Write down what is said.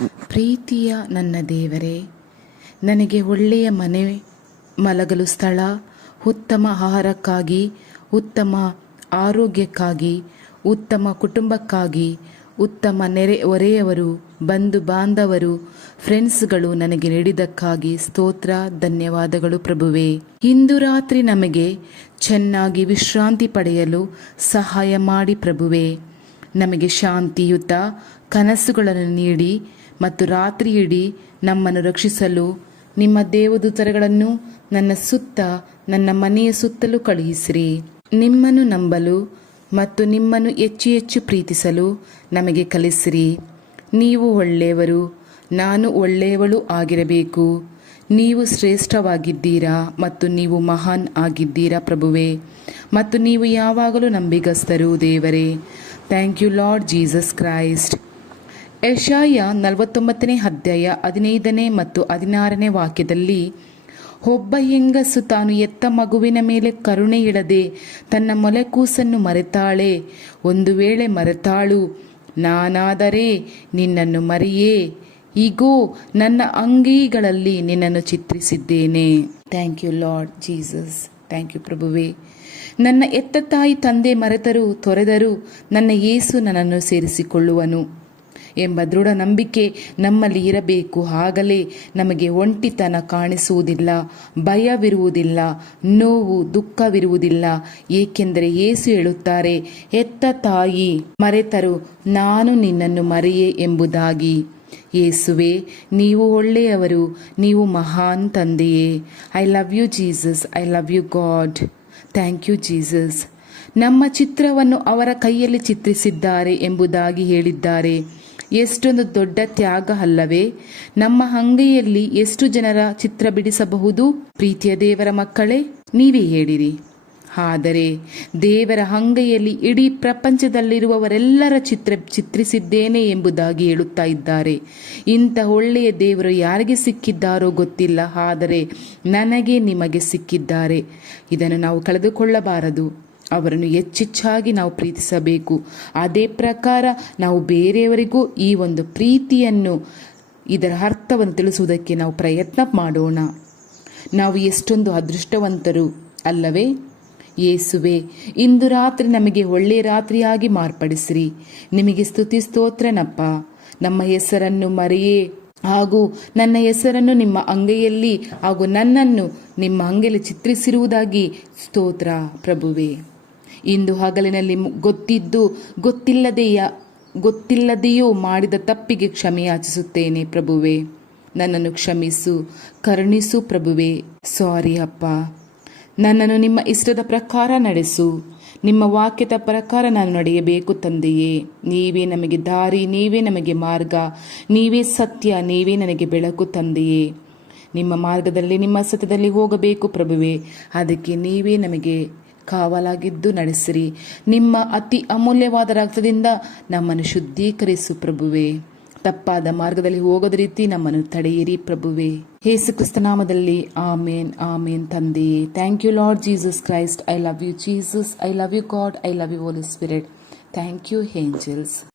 ಪ್ರೀತಿಯ ನನ್ನ ದೇವರೇ, ನನಗೆ ಒಳ್ಳೆಯ ಮನೆ, ಮಲಗಲು ಸ್ಥಳ, ಉತ್ತಮ ಆಹಾರಕ್ಕಾಗಿ, ಉತ್ತಮ ಆರೋಗ್ಯಕ್ಕಾಗಿ, ಉತ್ತಮ ಕುಟುಂಬಕ್ಕಾಗಿ, ಉತ್ತಮ ಹೊರೆಯವರು, ಬಂಧು ಬಾಂಧವರು, ಫ್ರೆಂಡ್ಸ್ಗಳು ನನಗೆ ನೀಡಿದ್ದಕ್ಕಾಗಿ ಸ್ತೋತ್ರ, ಧನ್ಯವಾದಗಳು ಪ್ರಭುವೇ. ಇಂದು ರಾತ್ರಿ ನಮಗೆ ಚೆನ್ನಾಗಿ ವಿಶ್ರಾಂತಿ ಪಡೆಯಲು ಸಹಾಯ ಮಾಡಿ ಪ್ರಭುವೇ. ನಮಗೆ ಶಾಂತಿಯುತ ಕನಸುಗಳನ್ನು ನೀಡಿ ಮತ್ತು ರಾತ್ರಿ ಇಡೀ ನಮ್ಮನ್ನು ರಕ್ಷಿಸಲು ನಿಮ್ಮ ದೇವದೂತರುಗಳನ್ನು ನನ್ನ ಸುತ್ತ, ನನ್ನ ಮನೆಯ ಸುತ್ತಲೂ ಕಳುಹಿಸಿರಿ. ನಿಮ್ಮನ್ನು ನಂಬಲು ಮತ್ತು ನಿಮ್ಮನ್ನು ಹೆಚ್ಚು ಹೆಚ್ಚು ಪ್ರೀತಿಸಲು ನಮಗೆ ಕಲಿಸಿರಿ. ನೀವು ಒಳ್ಳೆಯವರು, ನಾನು ಒಳ್ಳೆಯವಳು ಆಗಿರಬೇಕು. ನೀವು ಶ್ರೇಷ್ಠವಾಗಿದ್ದೀರಾ ಮತ್ತು ನೀವು ಮಹಾನ್ ಆಗಿದ್ದೀರಾ ಪ್ರಭುವೇ, ಮತ್ತು ನೀವು ಯಾವಾಗಲೂ ನಂಬಿಗಸ್ತರು ದೇವರೇ. Thank you Lord Jesus Christ. ಯೆಶಾಯ 49ನೇ ಅಧ್ಯಾಯ 15ನೇ ಮತ್ತು 16ನೇ ವಾಕ್ಯದಲ್ಲಿ, ಒಬ್ಬ ಹೆಂಗಸು ತಾನು ಎತ್ತ ಮಗುವಿನ ಮೇಲೆ ಕರುಣೆ ಇಡದೆ ತನ್ನ ಮೊಲೆಕೂಸನ್ನು ಮರೆತಾಳೆ. ಒಂದು ವೇಳೆ ಮರೆತಾಳು, ನಾನಾದರೆ ನಿನ್ನನ್ನು ಮರೆಯೇ, ಈಗೋ ನನ್ನ ಅಂಗೈಗಳಲ್ಲಿ ನಿನ್ನನ್ನು ಚಿತ್ರಿಸಿದ್ದೇನೆ. Thank you Lord Jesus. Thank you ಪ್ರಭುವೇ. ನನ್ನ ಎತ್ತ ತಾಯಿ ತಂದೆ ಮರೆತರೂ ತೊರೆದರೂ ನನ್ನ ಯೇಸು ನನ್ನನ್ನು ಸೇರಿಸಿಕೊಳ್ಳುವನು ಎಂಬ ದೃಢ ನಂಬಿಕೆ ನಮ್ಮಲ್ಲಿ ಇರಬೇಕು. ಆಗಲೇ ನಮಗೆ ಒಂಟಿತನ ಕಾಣಿಸುವುದಿಲ್ಲ, ಭಯವಿರುವುದಿಲ್ಲ, ನೋವು ದುಃಖವಿರುವುದಿಲ್ಲ. ಏಕೆಂದರೆ ಯೇಸು ಹೇಳುತ್ತಾರೆ, ಎತ್ತ ತಾಯಿ ಮರೆತರು ನಾನು ನಿನ್ನನ್ನು ಮರೆಯೇ ಎಂಬುದಾಗಿ. ಯೇಸುವೆ, ನೀವು ಒಳ್ಳೆಯವರು, ನೀವು ಮಹಾನ್ ತಂದೆಯೇ. I love you Jesus, I love you God. Thank you Jesus. ನಮ್ಮ ಚಿತ್ರವನ್ನು ಅವರ ಕೈಯಲ್ಲಿ ಚಿತ್ರಿಸಿದ್ದಾರೆ ಎಂಬುದಾಗಿ ಹೇಳಿದ್ದಾರೆ. ಎಷ್ಟೊಂದು ದೊಡ್ಡ ತ್ಯಾಗ ಅಲ್ಲವೇ? ನಮ್ಮ ಅಂಗೈಯಲ್ಲಿ ಎಷ್ಟು ಜನರ ಚಿತ್ರ ಬಿಡಿಸಬಹುದು? ಪ್ರೀತಿಯ ದೇವರ ಮಕ್ಕಳೇ, ನೀವೇ ಹೇಳಿರಿ. ಆದರೆ ದೇವರ ಅಂಗೈಯಲ್ಲಿ ಇಡೀ ಪ್ರಪಂಚದಲ್ಲಿರುವವರೆಲ್ಲರ ಚಿತ್ರಿಸಿದ್ದೇನೆ ಎಂಬುದಾಗಿ ಹೇಳುತ್ತಾ ಇದ್ದಾರೆ. ಇಂಥ ಒಳ್ಳೆಯ ದೇವರು ಯಾರಿಗೆ ಸಿಕ್ಕಿದ್ದಾರೋ ಗೊತ್ತಿಲ್ಲ, ಆದರೆ ನನಗೆ ನಿಮಗೆ ಸಿಕ್ಕಿದ್ದಾರೆ. ಇದನ್ನು ನಾವು ಕಳೆದುಕೊಳ್ಳಬಾರದು. ಅವರನ್ನು ಹೆಚ್ಚೆಚ್ಚಾಗಿ ನಾವು ಪ್ರೀತಿಸಬೇಕು. ಅದೇ ಪ್ರಕಾರ ನಾವು ಬೇರೆಯವರಿಗೂ ಈ ಒಂದು ಪ್ರೀತಿಯನ್ನು, ಇದರ ಅರ್ಥವನ್ನು ತಿಳಿಸುವುದಕ್ಕೆ ನಾವು ಪ್ರಯತ್ನ ಮಾಡೋಣ. ನಾವು ಎಷ್ಟೊಂದು ಅದೃಷ್ಟವಂತರು ಅಲ್ಲವೇ? ಯೇಸುವೆ, ಇಂದು ರಾತ್ರಿ ನಮಗೆ ಒಳ್ಳೆಯ ರಾತ್ರಿಯಾಗಿ ಮಾರ್ಪಡಿಸಿರಿ. ನಿಮಗೆ ಸ್ತುತಿ ಸ್ತೋತ್ರನಪ್ಪ. ನಮ್ಮ ಹೆಸರನ್ನು ಮರೆಯೇ ಹಾಗೂ ನನ್ನ ಹೆಸರನ್ನು ನಿಮ್ಮ ಅಂಗೈಯಲ್ಲಿ ಹಾಗೂ ನನ್ನನ್ನು ನಿಮ್ಮ ಅಂಗೈಯಲ್ಲಿ ಚಿತ್ರಿಸಿರುವುದಾಗಿ ಸ್ತೋತ್ರ ಪ್ರಭುವೇ. ಇಂದು ಹಗಲಿನಲ್ಲಿ ಗೊತ್ತಿದ್ದು ಗೊತ್ತಿಲ್ಲದೆಯೋ ಮಾಡಿದ ತಪ್ಪಿಗೆ ಕ್ಷಮೆ ಯಾಚಿಸುತ್ತೇನೆ ಪ್ರಭುವೇ. ನನ್ನನ್ನು ಕ್ಷಮಿಸು, ಕರುಣಿಸು ಪ್ರಭುವೇ. ಸಾರಿ ಅಪ್ಪ. ನನ್ನನ್ನು ನಿಮ್ಮ ಇಷ್ಟದ ಪ್ರಕಾರ ನಡೆಸು. ನಿಮ್ಮ ವಾಕ್ಯದ ಪ್ರಕಾರ ನಾನು ನಡೆಯಬೇಕು ತಂದೆಯೇ. ನೀವೇ ನಮಗೆ ದಾರಿ, ನೀವೇ ನಮಗೆ ಮಾರ್ಗ, ನೀವೇ ಸತ್ಯ, ನೀವೇ ನನಗೆ ಬೆಳಕು ತಂದೆಯೇ. ನಿಮ್ಮ ಮಾರ್ಗದಲ್ಲಿ, ನಿಮ್ಮ ಸತ್ಯದಲ್ಲಿ ಹೋಗಬೇಕು ಪ್ರಭುವೇ. ಅದಕ್ಕೆ ನೀವೇ ನಮಗೆ ಕಾವಲಾಗಿದ್ದು ನಡೆಸಿರಿ. ನಿಮ್ಮ ಅತಿ ಅಮೂಲ್ಯವಾದ ರಕ್ತದಿಂದ ನಮ್ಮನ್ನು ಶುದ್ಧೀಕರಿಸು ಪ್ರಭುವೇ. ತಪ್ಪಾದ ಮಾರ್ಗದಲ್ಲಿ ಹೋಗದ ರೀತಿ ನಮ್ಮನ್ನು ತಡೆಯಿರಿ ಪ್ರಭುವೇ. ಯೇಸು ಕ್ರಿಸ್ತ ನಾಮದಲ್ಲಿ ಆಮೇನ್, ಆಮೇನ್ ತಂದೆಯೇ. Thank you Lord Jesus Christ. I love you Jesus. I love you God. I love you Holy Spirit. Thank you angels.